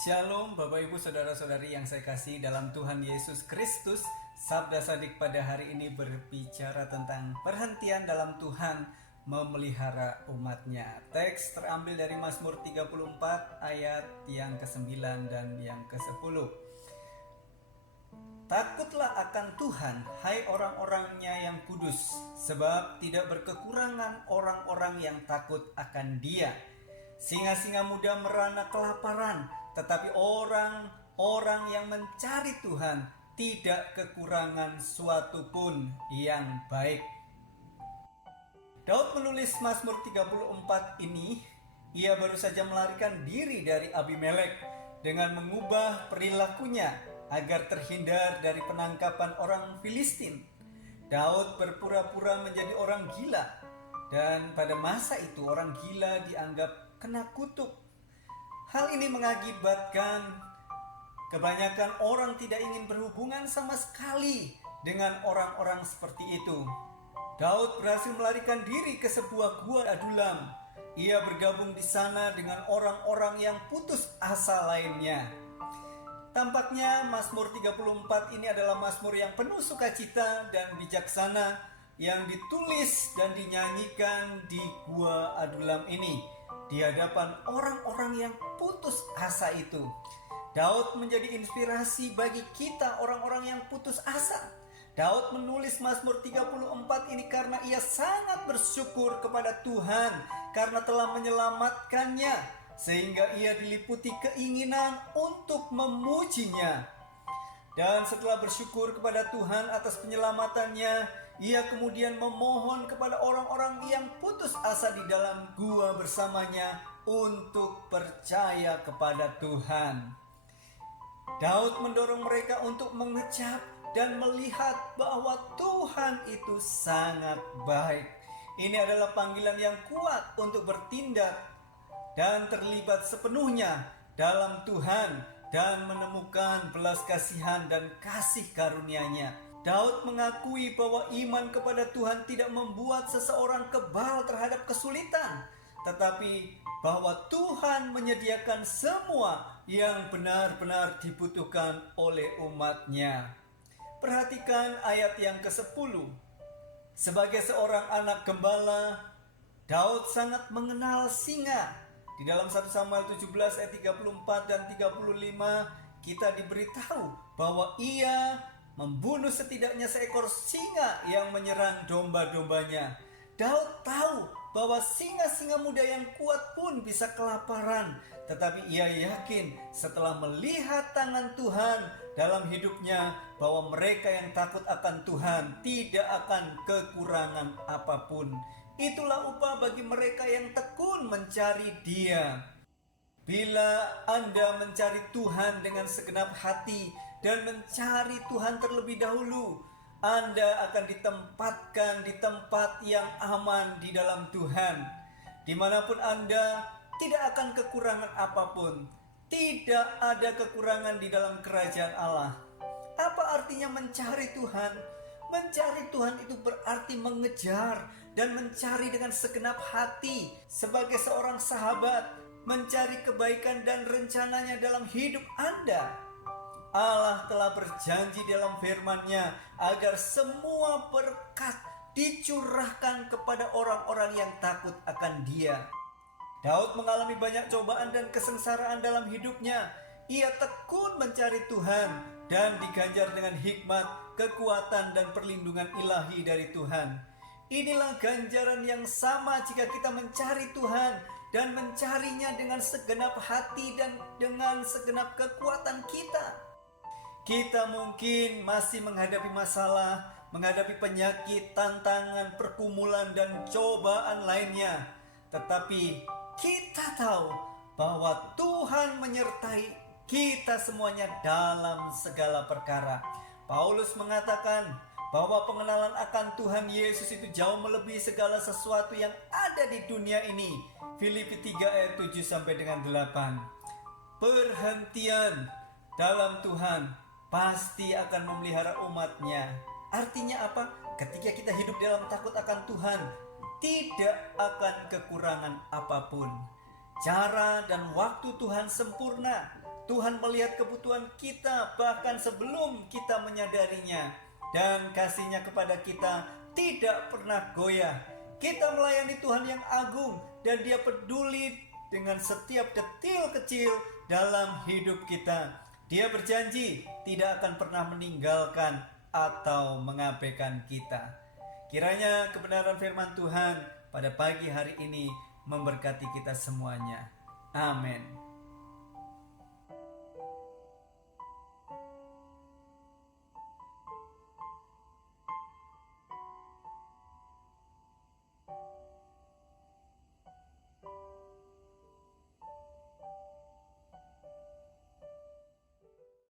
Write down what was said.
Shalom Bapak Ibu Saudara-saudari yang saya kasih dalam Tuhan Yesus Kristus. Sabda Sadik pada hari ini berbicara tentang perhentian dalam Tuhan memelihara umatnya. Teks terambil dari Mazmur 34 ayat yang ke-9 dan yang ke-10. Takutlah akan Tuhan, hai orang-orangnya yang kudus, sebab tidak berkekurangan orang-orang yang takut akan Dia. Singa-singa muda merana kelaparan, tetapi orang-orang yang mencari Tuhan tidak kekurangan suatu pun yang baik. Daud menulis Mazmur 34 ini, ia baru saja melarikan diri dari Abimelek dengan mengubah perilakunya agar terhindar dari penangkapan orang Filistin. Daud berpura-pura menjadi orang gila, dan pada masa itu orang gila dianggap kena kutuk. Hal ini mengakibatkan kebanyakan orang tidak ingin berhubungan sama sekali dengan orang-orang seperti itu. Daud berhasil melarikan diri ke sebuah gua Adulam. Ia bergabung di sana dengan orang-orang yang putus asa lainnya. Tampaknya Mazmur 34 ini adalah Mazmur yang penuh sukacita dan bijaksana yang ditulis dan dinyanyikan di gua Adulam ini di hadapan orang-orang yang putus asa itu. Daud menjadi inspirasi bagi kita orang-orang yang putus asa. Daud menulis Mazmur 34 ini karena ia sangat bersyukur kepada Tuhan karena telah menyelamatkannya, sehingga ia diliputi keinginan untuk memujinya. Dan setelah bersyukur kepada Tuhan atas penyelamatannya, ia kemudian memohon kepada orang-orang yang putus asa di dalam gua bersamanya untuk percaya kepada Tuhan. Daud mendorong mereka untuk mengecap dan melihat bahwa Tuhan itu sangat baik. Ini adalah panggilan yang kuat untuk bertindak dan terlibat sepenuhnya dalam Tuhan dan menemukan belas kasihan dan kasih karunia-Nya. Daud mengakui bahwa iman kepada Tuhan tidak membuat seseorang kebal terhadap kesulitan, tetapi bahwa Tuhan menyediakan semua yang benar-benar dibutuhkan oleh umat-Nya. Perhatikan ayat yang ke-10. Sebagai seorang anak gembala, Daud sangat mengenal singa. Di dalam 1 Samuel 17 ayat 34 dan 35 kita diberitahu bahwa ia membunuh setidaknya seekor singa yang menyerang domba-dombanya. Daud tahu bahwa singa-singa muda yang kuat pun bisa kelaparan, tetapi ia yakin setelah melihat tangan Tuhan dalam hidupnya bahwa mereka yang takut akan Tuhan tidak akan kekurangan apapun. Itulah upah bagi mereka yang tekun mencari Dia. Bila Anda mencari Tuhan dengan segenap hati dan mencari Tuhan terlebih dahulu, Anda akan ditempatkan di tempat yang aman di dalam Tuhan. Dimanapun Anda, tidak akan kekurangan apapun. Tidak ada kekurangan di dalam kerajaan Allah. Apa artinya mencari Tuhan? Mencari Tuhan itu berarti mengejar dan mencari dengan segenap hati sebagai seorang sahabat, mencari kebaikan dan rencananya dalam hidup Anda. Allah telah berjanji dalam firman-Nya agar semua berkat dicurahkan kepada orang-orang yang takut akan Dia. Daud mengalami banyak cobaan dan kesengsaraan dalam hidupnya. Ia tekun mencari Tuhan dan diganjar dengan hikmat, kekuatan dan perlindungan ilahi dari Tuhan. Inilah ganjaran yang sama jika kita mencari Tuhan dan mencarinya dengan segenap hati dan dengan segenap kekuatan kita. Kita mungkin masih menghadapi masalah, menghadapi penyakit, tantangan, pergumulan dan cobaan lainnya. Tetapi kita tahu bahwa Tuhan menyertai kita semuanya dalam segala perkara. Paulus mengatakan bahwa pengenalan akan Tuhan Yesus itu jauh melebihi segala sesuatu yang ada di dunia ini. Filipi 3 ayat 7 sampai dengan 8. Perhentian dalam Tuhan pasti akan memelihara umat-Nya. Artinya apa? Ketika kita hidup dalam takut akan Tuhan, tidak akan kekurangan apapun. Cara dan waktu Tuhan sempurna. Tuhan melihat kebutuhan kita bahkan sebelum kita menyadarinya. Dan kasih-Nya kepada kita tidak pernah goyah. Kita melayani Tuhan yang agung dan Dia peduli dengan setiap detil kecil dalam hidup kita. Dia berjanji tidak akan pernah meninggalkan atau mengabaikan kita. Kiranya kebenaran firman Tuhan pada pagi hari ini memberkati kita semuanya. Amin.